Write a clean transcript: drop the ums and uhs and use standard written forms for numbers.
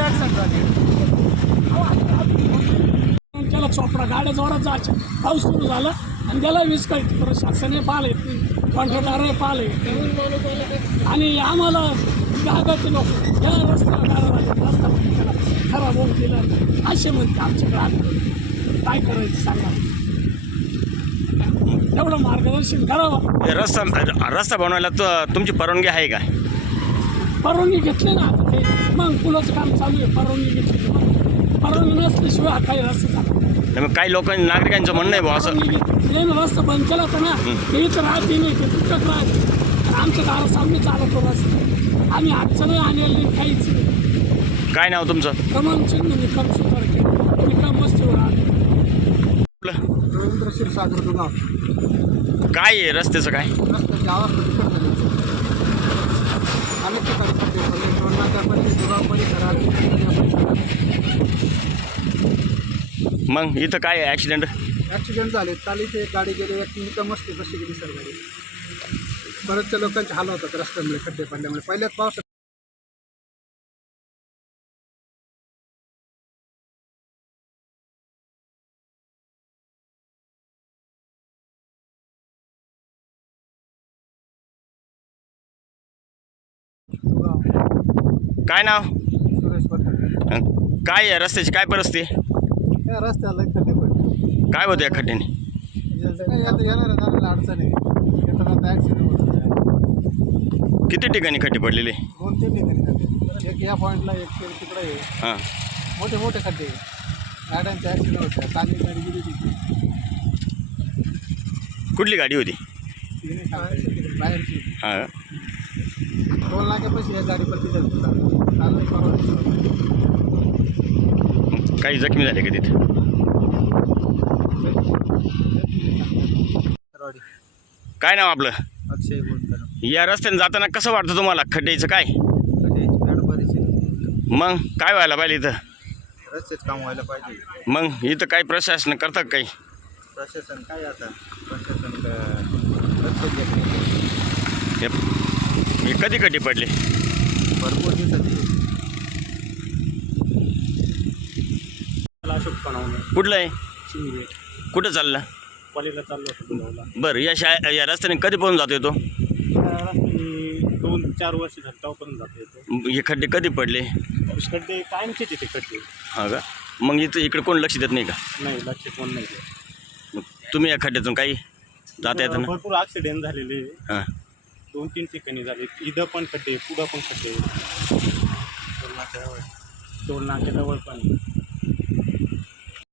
Accident झाली. त्याला चोपडा गाड्या जोरात जायच्या, पाऊस सुरू झाला आणि त्याला विस्कळीत प्रशासनाने पाहिलं येत नाही, कॉन्ट्रॅक्टरही पाहिलं येत नाही. आणि आम्हाला गावाचे लोक या रस्त्यावर गाडा रस्ता त्याला खराब होऊन दिला असे म्हणते आमच्याकडे आले. काय करायचं सांगा, एवढं मार्गदर्शन करावं. हे रस्ता बनवायला तुमची परवानगी आहे का? परवानगी घेतली ना आता ते, मग पुलाचं काम चालू आहे, परवानगी घेतली तर मग परवानगी नसल्याशिवाय हा काही रस्ता झाला. मग काही लोकांनी नागरिकांचं म्हणणं आहे बुवा असं रस्ता बंद केला होता ना, ते इथं राहते नाही, ते तुटत राहते. आमच्या दारासामने चालवतो रस्ता, आम्ही आजचं नाही आणलेलं काहीच नाही. काय नाव तुमचं? क्रमांक चिन्ह निकम सुतारके, निकम वस्तीवर आले. रवींद्र क्षीरसागर दुगाव. काय आहे रस्त्याचं काय? रस्त्याची अवस्था बिकट झाली. अनेक ठिकाणी खड्डे पडले, टोलनाक्यापर्यंत दुगाव परिसरात. मग इथं काय आहे ॲक्सिडेंट? ॲक्सिडेंट झाले. काल इथे एक गाडी गेली, एक निकम असते कशी गेली सर गाडी. बरेचशा लोकांचे हाल होतात रस्त्यामुळे, खड्डे पडल्यामुळे. पहिल्याच पावसात काय नाव? सुरेश पठारे. काय आहे रस्त्याची काय परिस्थिती? त्या रस्त्याला खड्डे पडले. काय होतं या खड्ड्याने? आता येणाऱ्या जाणाऱ्या अडचण आहे. येताना ॲक्सिडेंट होतो. किती ठिकाणी खड्डे पडलेले? 2-3 ठिकाणी खड्डे. एक या पॉईंटला, एक तिकडे आहे. हां, मोठे मोठे खड्डे. गाड्यांचे ॲक्सिडेंट होते. काली गाडी गेली तिथे. कुठली गाडी होती? बाहेरची. हां, टोल नाक्यापाशी एक गाडी पलटी झाली. चालू परवा. काही जखमी झाले का तिथे? काय नाव आपलं? अक्षय बोलतो. या रस्त्याने जाताना कसं वाटतं तुम्हाला? खड्ड्याचं काय? मग काय व्हायला पाहिजे इथं? रस्त्यात काम व्हायला पाहिजे. मग इथं काही प्रशासन करतात काही? प्रशासन काय आता, प्रशासन लक्ष देत नाही. हे कधी कधी पडले? भरपूर दिवसात. अशोक पणावणे कुठलं आहे? चिंगवे कुठं चाललं? पलीला चाललो होतो पुलावला. बरं, या रस्त्याने कधीपर्यंत जातो येतो? 2-4 वर्ष झाली तेव्हापर्यंत जातो येतो. हे खड्डे कधी पडले? खड्डे कायमचे तिथे खड्डे. हां का? मग इकडे कोण लक्ष देत नाही का? नाही, लक्ष कोण नाही. मग तुम्ही या खड्ड्यातून काही जाता येतं ना? भरपूर ॲक्सिडेंट झालेले. हां, 2-3 ठिकाणी झाले. इथं पण खड्डे, पुढं पण खड्डे, टोल नाक्याजवळ पण.